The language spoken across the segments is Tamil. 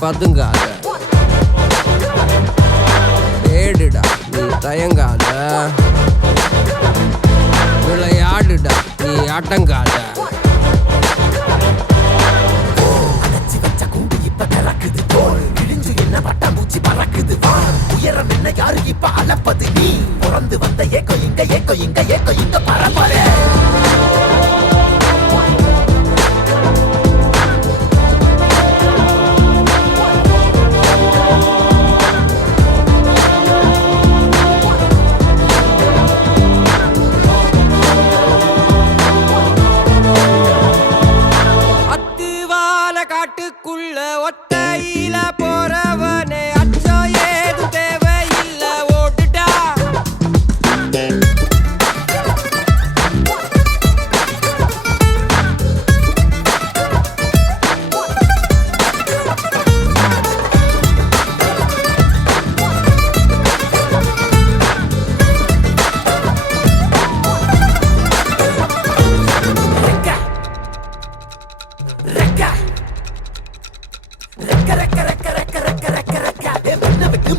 பதுங்காத, தேடுடா நீ தயங்காத, விளையாடுடா நீ அடங்காத. உயரம் என்ன யாரு இப்ப அளப்பது நீ பிறந்து வந்த ஏக்கோ இங்க ஏக்கோ இங்க ஏக்கோ இங்க பரம்பரை அத்துவால காட்டுக்குள்ள ஒத்தையில போறவனே அச்சம் ஏது தேவையில்ல ஓட்டுடா.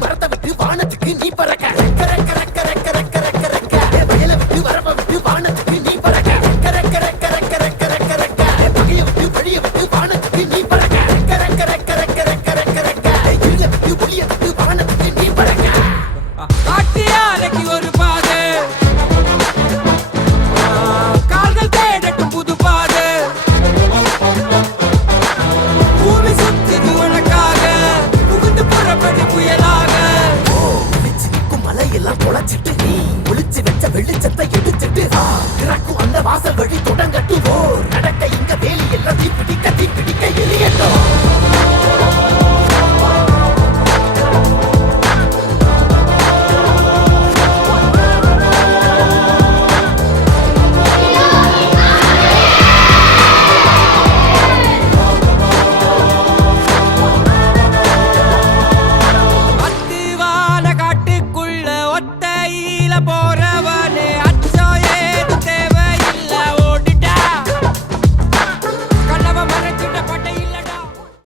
மரத்தை விட்டு வானத்துக்கு நீ பறக்க வயலை விட்டு வரப்ப விட்டு வானத்துக்கு நீ பறக்க பகைய விட்டு வழிய விட்டு வானத்துக்கு நீ பறக்க இருள விட்டு ஒளிய விட்டு வானத்துக்கு நீ பறக்க. காட்டியாலைக்கு ஒரு பாதை, கால்கள் தேடட்டும் புது பாதை. பூமி சுத்திது உனக்காக, புகுந்து புறப்படி புயலாக. மலையெல்லாம் பொழைச்சிட்டு